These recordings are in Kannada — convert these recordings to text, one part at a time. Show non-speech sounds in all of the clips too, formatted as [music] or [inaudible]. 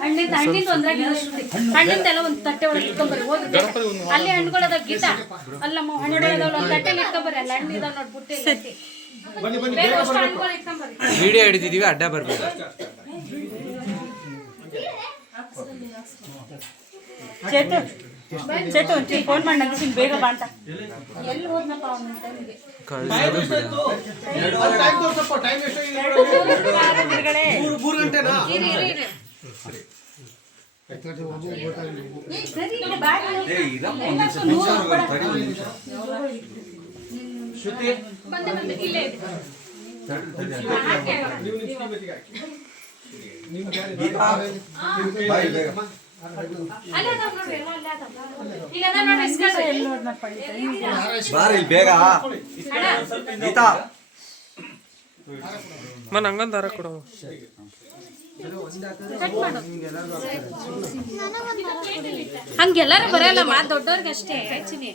ಹಣ್ಣಿಂದ ಹಣ್ಣಿನ ಹಣ್ಣಿಂದೆಲ್ಲ ಒಂದು ತಟ್ಟೆ ಒಳಗೆ ಇಟ್ಕೊಂಬರ್ರಿ ಹೋಗಿ ಅಲ್ಲಿ ಹಣ್ಣುಗಳದ ಗೀತ. ಅಲ್ಲಮ್ಮ ಹಣ್ಣುಗಳದಾವ ಒಂದು ತಟ್ಟೆಲಿ ಇಟ್ಕೊಂಬರ್ರಿ ಅಲ್ಲಿ ಹಣ್ಣು ಇದಾವ ನೋಡಿ ಬುಟ್ಟಿ ವಿಡಿಯೋ ಹಿಡಿದಿದೀವಿ ಅಡ್ಡ ಬರ್ಬೇಕು. ಚೇತು. ಚೇತು ಒಂಚೂರು ಫೋನ್ ಮಾಡಿ ನಂಗೆ ಬೇಗ ಬಾ ಅಂತ ಎಲ್ಲಿ ಹೋದ್ನಪ್ಪ ಅವನ ಟೈಮಿಗೆ ಕಳ್ಸೋದು ಬಾರ ಇಲ್ಲಿ ಬೇಗ ಗೀತಾ ಮನ್ ಹಂಗಂದ ದಾರ ಕೊಡು ಹಂಗೆಲ್ಲಾರು ಬರಲ್ಲ ಮಾ ದೊಡ್ಡವ್ರಿಗೆ ಅಷ್ಟೇ ಹೆಚ್ಚಿನಿ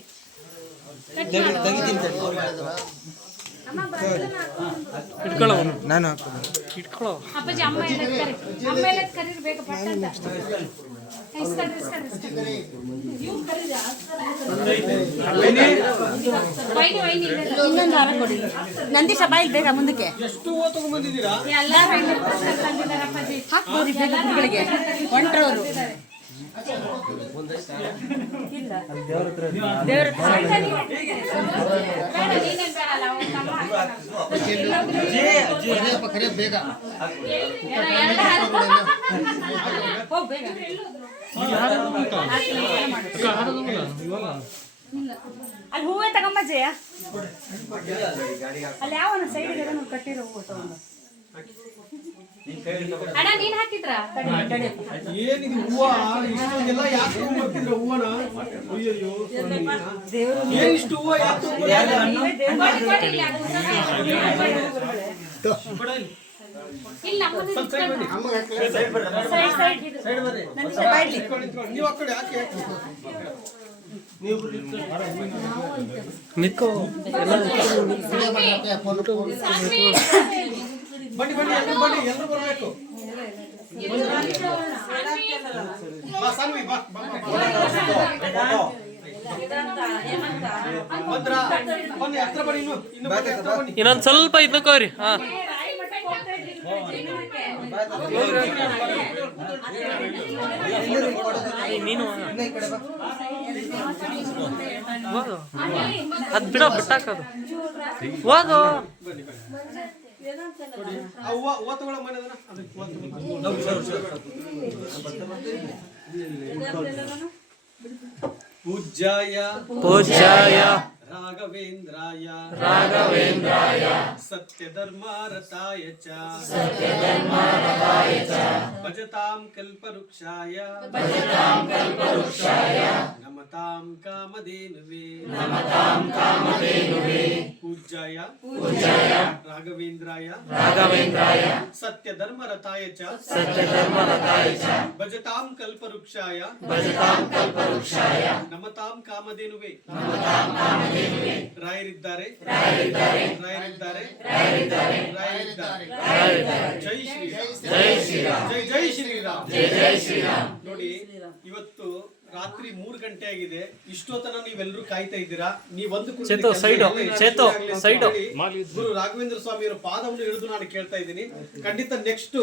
ಇಟ್ಕೊಳ್ಳೋ ನಾನು ಇಟ್ಕೊಳ್ಳೋ ಅಪ್ಪಾಜಿ ಅಮ್ಮ ಎಲ್ಲ ಕರಿ ಅಮ್ಮ ಎಲ್ಲ ಕರೀರಿ ಬೇಗ ಪಟ್ಟ ಇನ್ನೊಂದು ಹಾರ ಕೊಡಿ. ನಂದೀಶ ಬೇಗ ಮುಂದಕ್ಕೆ ಹಾಕ್ಬೋರಿ ಬೇಗ ಹೊಂಟ್ರವರು ಇಲ್ಲ. ದೇವ್ರ ಹತ್ರ ಬೇಗ ಅಲ್ಲಿ ಹೂವೇ ತಗೊಂಬ ಜಯ ಅಲ್ಲಿ ಯಾವ ಸೈಡ್ ಇದೆ ಕಟ್ಟಿರೋ ಹೂವು ತಗೊಂಡು ಅಣ್ಣ ನೀನ್ ಹಾಕಿದ್ರಾ ಏನಿದು ಹೂವ ಇಷ್ಟೊಂದೆಲ್ಲ ಯಾಕೆ ತಗೊಂಡ್ಬರ್ತಿದ್ರ ಹೂವನ ಅಯ್ಯಯ್ಯೋ. ಏನ್ ಇಷ್ಟು ಹೂವ ಯಾಕೆ ತಗೊಂಡ್ಬರ್ತಿದ್ರ? ನಿಕ್ಕೋ ಬನ್ನಿ. ಬನ್ನಿ. ಎಲ್ಲರೂ ಬನ್ನಿ. ಎಲ್ಲರೂ ಬರ್ಬೇಕು? ಬಾ ಸಾನ್ವಿ ಬಾ ಬಾ, ಇನ್ನೊಂದ್ ಸ್ವಲ್ಪ ಇದ್ರಿ ಹಾ. ನೀನು ಹೋಗು ಅದ್ ಬಿಡ ಬಿಟ್ಟಾಕದು ಹೋಗು ಪೂಜ್ಯಾಯ. ಹೂವ ಹೂವ ತಗೊಳ್ಳೋ ಮನೆ ಅದನ್ನ ಅದಕ್ಕೆ ಹೂವ ತಗೊಳ್ಳೋ. ಪೂಜ್ಯಾಯ ಪೂಜ್ಯಾಯ ರಾಘವೇಂದ್ರಾಯ ರಾಘವೇಂದ್ರಾಯ ಸತ್ಯಧರ್ಮಾರತಾಯ ಕಾಮಧೇನುವೆ. ನಮತಾಂ ಕಾಮಧೇನುವೆ. ಪೂಜ್ಯಾಯ. ರಾಘವೇಂದ್ರಾಯ. ರಾಘವೇಂದ್ರಾಯ. ಸತ್ಯಧರ್ಮರತಾಯ ಚ. ಸತ್ಯಧರ್ಮರತಾಯ ಚ. ಭಜತಾಂ ಕಲ್ಪವೃಕ್ಷಾಯ. ಭಜತಾಂ ಕಲ್ಪವೃಕ್ಷಾಯ. ನಮತಾಂ ಕಾಮಧೇನುವೆ. ರಾಯರಿದ್ದಾರೆ. ರಾಯರಿದ್ದಾರೆ. ರಾಯರಿದ್ದಾರೆ. ಜೈ ಶ್ರೀ ಜೈ ಶ್ರೀರಾಮ್. ಜೈ ಜೈ ಶ್ರೀರಾಮ್. ಜೈ ಜೈ ಶ್ರೀರಾಮ್. ನೋಡಿ ಇವತ್ತು ರಾತ್ರಿ ಮೂರು ಗಂಟೆ ಆಗಿದೆ. ಇಷ್ಟೊತ್ತನ ನೀವೆಲ್ಲರೂ ಕಾಯ್ತಾ ಇದ್ದೀರಾ? ನೀವೊಂದು ಸೈಡು, ಸೈಡು. ಗುರು ರಾಘವೇಂದ್ರ ಸ್ವಾಮಿಯವರ ಪಾದವನ್ನು ಹಿಡಿದು ನಾನು ಕೇಳ್ತಾ ಇದ್ದೀನಿ. ಖಂಡಿತ ನೆಕ್ಸ್ಟ್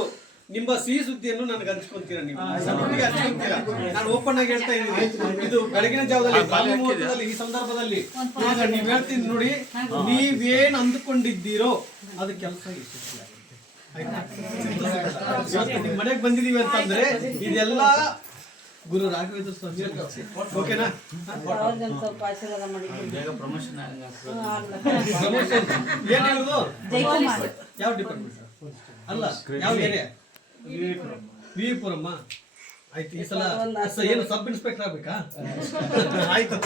ನಿಮ್ಮ ಸಿಹಿ ಸುದ್ದಿಯನ್ನು ನನಗೆ ಹಂಚ್ಕೊಂತೀರಾ ನೀವು? ನನ್ನೊಟ್ಟಿಗೆ ಹಂಚ್ಕೊಂತೀರಾ? ನಾನು ಓಪನ್ ಆಗಿ ಹೇಳ್ತಾ ಇದ್ದೀನಿ. ಇದು ಬೆಳಗಿನ ಜಾವದಲ್ಲಿ ಮುಹೂರ್ತದಲ್ಲಿ ಈ ಸಂದರ್ಭದಲ್ಲಿ ಇವಾಗ ನೀವ್ ಹೇಳ್ತೀನಿ. ನೋಡಿ ನೀವೇನ್ ಅಂದುಕೊಂಡಿದ್ದೀರೋ ಅದು ಕೆಲಸ ನಿಮ್ಮ ಮನೆಗೆ ಬಂದಿದೀವಿ ಅಂತಂದ್ರೆ ಇದೆಲ್ಲ ಗುರು ರಾಘವೇಂದ್ರ ಸ್ವಾಮಿ ಓಕೆನಾ ಪ್ರಮೋಷನ್ ಏನು ಹೇಳುದು? ಯಾವ ಡಿಪಾರ್ಟ್ಮೆಂಟ್ ಅಲ್ಲ ಯಾವ ಏರಿಯಾ ವಿಪುರಮ್ಮ ಆಯ್ತು ಈ ಸಲ ಸ- ಏನು ಸಬ್ ಇನ್ಸ್ಪೆಕ್ಟರ್ ಆಗ್ಬೇಕಾ? ಆಯ್ತು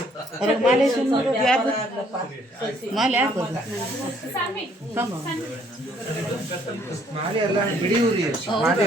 ಮಾಲೆ ಎಲ್ಲ ಮಾಲೆ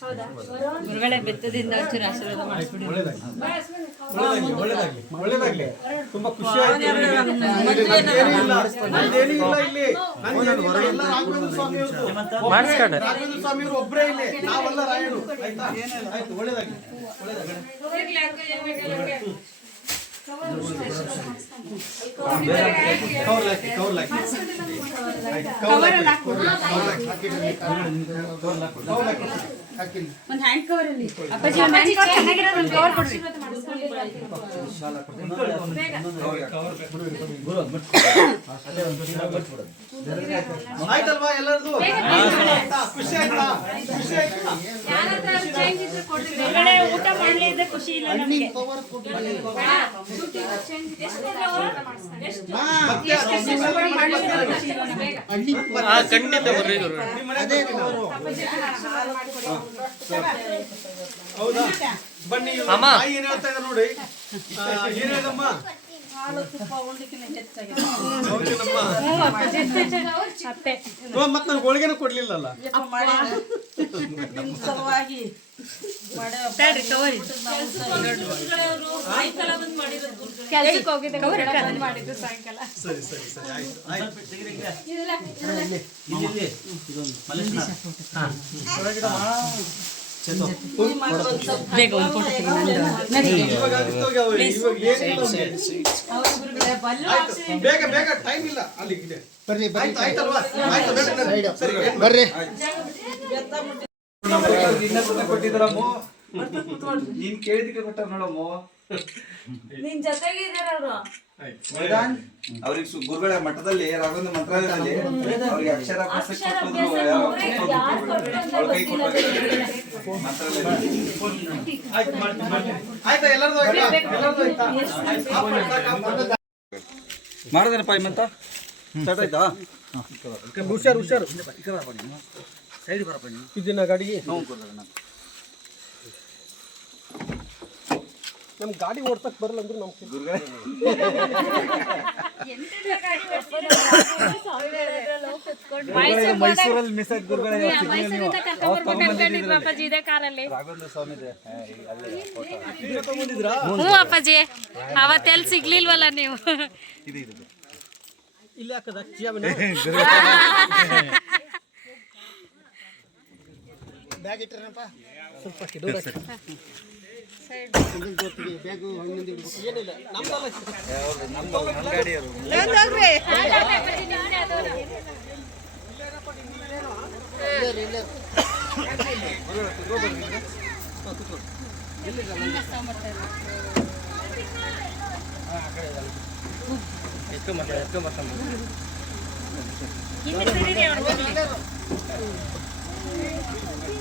ಗುರುಗಳೇ ಬೆತ್ತದಿಂದ ಹಚ್ಚಿರ ಆಶೀರ್ವಾದ ಮಾಡಿಸ್ಬಿಡಿ. ಒಳ್ಳೇದಾಗ್ಲಿ ಒಳ್ಳೇದಾಗ್ಲಿ ಒಳ್ಳೇದಾಗ್ಲಿ. ತುಂಬಾ ಖುಷಿ ಆಯ್ತು. ನಂದೇನೂ ಇಲ್ಲ ಇಲ್ಲಿ. ನಂದೇನೂ ಇಲ್ಲ. ಎಲ್ಲ ರಾಘವೇಂದ್ರ ಸ್ವಾಮಿ ಅವ್ರದ್ದು. ರಾಘವೇಂದ್ರ ಸ್ವಾಮಿ ಅವರು ಒಬ್ಬರೇ ಇಲ್ಲಿ. ನಾವೆಲ್ಲ ರಾಯರು. ಆಯ್ತಾ? ಆಯ್ತು ಒಳ್ಳೇದಾಗ್ಲಿ. ಒಳ್ಳೇದಾಗ್ಲಿ. ಕವರ್ ಹಾಕಿ ಕವರ್ ಹಾಕಿ ಒಂದು ಹ್ಯಾಂಡ್ ಕವರ್ ಅಲ್ಲಿ. ಅಪ್ಪಾಜಿ ಒಂದು ಹ್ಯಾಂಡ್ ಕವರ್ ಚೆನ್ನಾಗಿರೋದು ಒಂದು ಕವರ್ ಕೊಡ್ರಿ ಆಯ್ತಲ್ವಾ ಎಲ್ಲರದು? ಖುಷಿ ಆಯ್ತಾ? ಖುಷಿ ಆಯ್ತಾ ಗುರುಗಳೇ ಊಟ ಮಾಡ್ಲಿ ಇದ್ರೆ ಖುಷಿ ಇಲ್ಲ ನಮಗೆ ಖಂಡಿತ ಬರ್ರಿ ಹೌದಾ? ಬನ್ನಿ ಅಮ್ಮ. ಏನ್ ಹೇಳ್ತಾ ಇದ್ದಾರೆ ನೋಡಿ? ಏನ್ ಹೇಳ್ದಮ್ಮ? ಹಾಲು ತುಪ್ಪ ಉಂಡಿಕಿನ ಅತ್ತೆ ಓ, ಮತ್ತ್ ಹೋಳಿಗೆನೂ ಕೊಡ್ಲಿಲ್ಲಲ್ಲ? ಕೆಲ್ಸಕ್ಕೆ ಹೋಗಿದ್ದೆ ಮಾಡಿದ್ದು ಸಾಯಂಕಾಲ. ಸರಿ ಸರಿ ಸರಿ ಆಯ್ತು. ಆಯ್ತು. ಫೋಟೋ ಇವಾಗ ಆಗುತ್ತೆ ಬೇಗ ಬೇಗ ಟೈಮ್ ಇಲ್ಲ. ಅಲ್ಲಿ ಇದೆ. ಆಯ್ತು ಆಯ್ತಲ್ವಾ ಆಯ್ತು ಬೇಡ ಸರಿ ಬರ್ರಿ. ಕೊಟ್ಟಿದ್ರಮ್ಮ ನೀನ್ ಕೇಳಿದಕ್ಕೆ ಕೊಟ್ಟ ನೋಡಮ್ಮ. ನಿನ್ ಜೊತೆಗೆ ಇದಾರೆ ಅವರು. ಅವ್ರಿಗೆ ಸು- ಗುರುಗಳ ಮಠದಲ್ಲಿ ರಾಘವೇಂದ್ರ ಮಂತ್ರಾಲಯದಲ್ಲಿ ಅವ್ರಿಗೆ ಅಕ್ಷರ ಮಾಡದೇನಪ್ಪ ಇಮ್ಮಂತ ಸ್ಟಾರ್ಟ್ ಆಯ್ತಾ ಹುಷಾರು ಹುಷಾರು. ಇದನ್ನ ಗಾಡಿಗೆ? ನಮ್ ಗಾಡಿ ಓಡ್ಸಕ್ ಬರಲ್ಲ ಅಂದ್ರೆ ನಮ್ಗೆ. ಮೈಸೂರಲ್ಲಿ ಮಿಸ್ ಆಗಿ ಗುರುಗಳೇ ರಾಘವೇಂದ್ರ ಸ್ವಾಮಿ ಹ್ಞೂ ಅಪ್ಪಾಜಿ ಅವತ್ತೆಲ್ಲಿ ಸಿಗ್ಲಿಲ್ವಲ್ಲ ನೀವು? ಇದು ಇದು ಇಲ್ಲಿ ಹಾಕದ ಚಿಯಾಬನ [laughs] ಬ್ಯಾಗ್ ಇಟ್ಟರಪ್ಪ ಸ್ವಲ್ಪ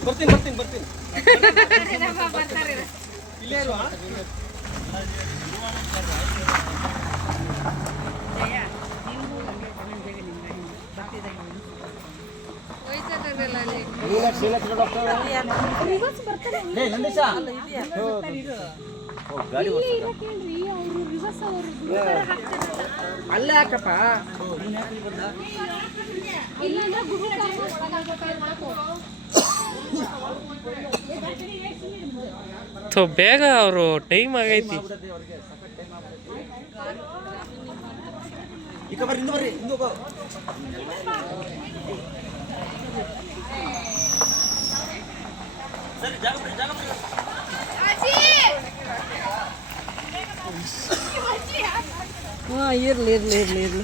ಬರ್ತೀನಿ ಬರ್ತೀನಿ ಬರ್ತೀನಿ. ಇಲ್ಲೇ ಇರುವ ಅಲ್ಲೇ ಹಾಕಪ್ಪ ಥು, ಬೇಗ ಅವರು ಟೈಮ್ ಆಗೈತಿ. ಈಗ ಬರ್ರಿ ಇಂದು ಬರ್ರಿ ಇಂದು ಬಾ. ಹಾಂ ಇರ್ಲಿ ಇರ್ಲಿ ಇರ್ಲಿ ಇರ್ಲಿ.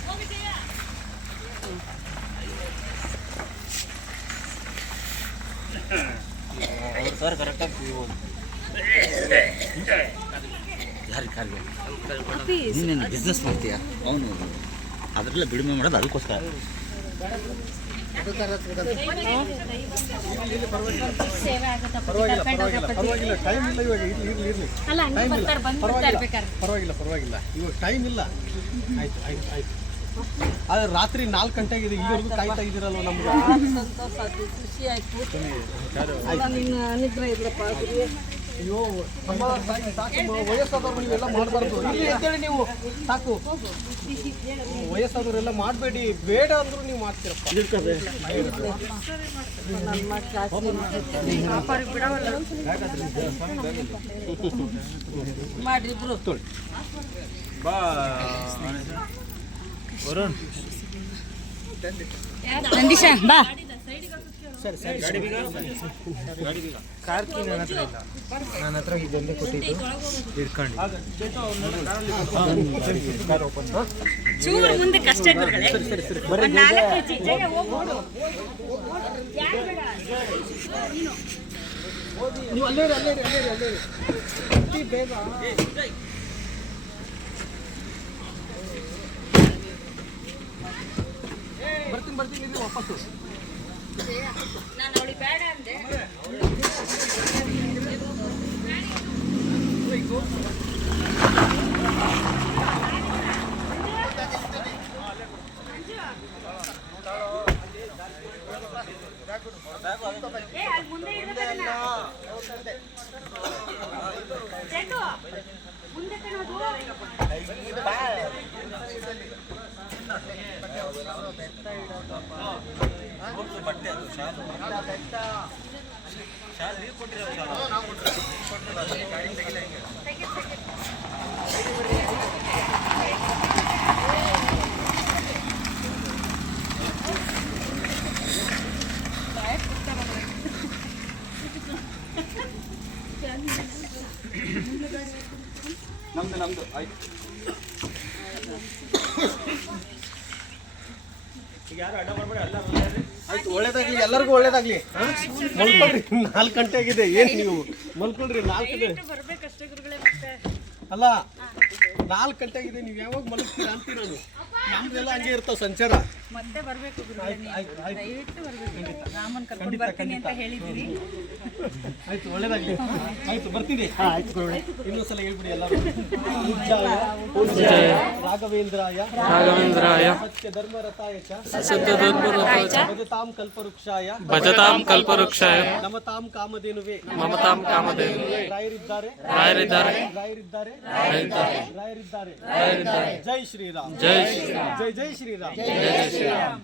ನೀನೇನು ಬಿಸ್ನೆಸ್ ಮಾಡ್ತೀಯಾ? ಅವನು. ಅದರಲ್ಲ ಬಿಡುಮೆ ಮಾಡೋದು ಅದಕ್ಕೋಸ್ಕರ. ಪರವಾಗಿಲ್ಲ ಪರವಾಗಿಲ್ಲ ಇವಾಗ ಟೈಮ್ ಇಲ್ಲ. ಆಯ್ತು ಆಯ್ತು ಆಯ್ತು. ಆದ್ರೆ ರಾತ್ರಿ ನಾಲ್ಕು ಗಂಟೆಗೆ ಇಲ್ಲಿವರೆಗೂ ಕಾಯ್ತಾ ಇದ್ದೀರಲ್ವ ನಮ್ಗೆ? ಅಯ್ಯೋ ಅಮ್ಮ ಸಾಕು ಸಾಕಮ್ಮ ವಯಸ್ಸಾದವ್ರು ನೀವೆಲ್ಲ ಮಾಡಬಾರ್ದು. ಇಲ್ಲಿ ಅಂತೇಳಿ ನೀವು. ಸಾಕು. ವಯಸ್ಸಾದವರೆಲ್ಲ ಮಾಡಬೇಡಿ. ಬೇಡ ಅಂದ್ರೂ ನೀವು ಮಾಡ್ತೀರಪ್ಪ. ನಂದೀಶ ಬಾ. ಚೂರು ಮುಂದೆ ಕಷ್ಟ ಗುರುಗಳೇ ಒಂದ್ ನಾಲ್ಕು ಹೆಜ್ಜೆ. ಜಯ, ಹೋಗು, ಹೋಗು. ಯಾಕ್ ಬೇಡ? ನೀವು ಅಲ್ಲೇ ಇರಿ, ಅಲ್ಲೇ ಇರಿ, ಅಲ್ಲೇ ಇರಿ, ಅಲ್ಲೇ ಅಲ್ಲೇ ಅತಿ ಬೇಗ. ಬರ್ತೀನಿ ಬರ್ತೀನಿ ಇರಿ ವಾಪಸ್ಸು. ನಾನು ಅವಳಿಗೆ ಬೇಡ ಅಂದೆ ಏ, ನಮ್ದು ನಮ್ದು ಆಯ್ತು ಆಯ್ತು ಒಳ್ಳೇದಾಗ್ಲಿ ಎಲ್ಲರಿಗೂ ಒಳ್ಳೇದಾಗ್ಲಿ? ಮಲ್ಕೊಳ್ರಿ ನಾಲ್ಕು ಗಂಟೆ ಆಗಿದೆ ಏನು ನೀವು? ಮಲ್ಕೊಳ್ರಿ ನಾಲ್ಕು ಗಂಟೆ ಅಲ್ಲ ನಾಲ್ಕು ಗಂಟೆ ಆಗಿದೆ ನೀವು ಯಾವಾಗ ಮಲಗ್ತೀರಾ ಅಂತೀರ ನಾನು. ನಮ್ದೆಲ್ಲ ಹಂಗೆ ಇರ್ತಾವ ಸಂಚಾರ. ಮತ್ತೆ ಬರ್ಬೇಕು ಗುರುಗಳೇ ನೀವು. ಆಯ್ತು ಆಯ್ತು. ದಯವಿಟ್ಟು ಬರ್ಬೇಕು. ರಾಮನ್ ಕರ್ಕೊಂಡು ಖಂಡಿತ, ಬರ್ತೀನಿ ಅಂತ ಖಂಡಿತ. ಹೇಳಿದ್ದೀರಿ ಆಯ್ತು ಒಳ್ಳೇದಾಗ್ಲಿ. ಆಯ್ತು ಬರ್ತೀನಿ ಇನ್ನೊಂದ್ಸಲ ಹೇಳ್ಬಿಡಿ ಎಲ್ಲ ಪೂಜ್ಯಾಯ ಪೂಜ್ಯಾಯ ರಾಘವೇಂದ್ರಾಯ. ರಾಘವೇಂದ್ರಾಯ. ಸತ್ಯ ಧರ್ಮರತಾಯ ಚ. ಸತ್ಯಧರ್ಮರತಾಯ ಚ. ಭಜತಾಂ ಕಲ್ಪವೃಕ್ಷಾಯ. ಭಜತಾಂ ಕಲ್ಪವೃಕ್ಷಾಯ. ನಮತಾಂ ಕಾಮಧೇನುವೆ. ಮಮತಾಂ ಕಾಮಧೇನು ರಾಯರಿದ್ದಾರೆ. ರಾಯರಿದ್ದಾರೆ. ರಾಯರಿದ್ದಾರೆ. ರಾಯರಿದ್ದಾರೆ. ರಾಯರಿದ್ದಾರೆ. ರಾಯರಿದ್ದಾರೆ. ಜೈ ಶ್ರೀರಾಮ್. ಜೈ ಶ್ರೀರಾಮ್. ಜೈ ಜೈ ಶ್ರೀರಾಮ್. ಜೈ ಶ್ರೀರಾಮ್. ശ്രീരാം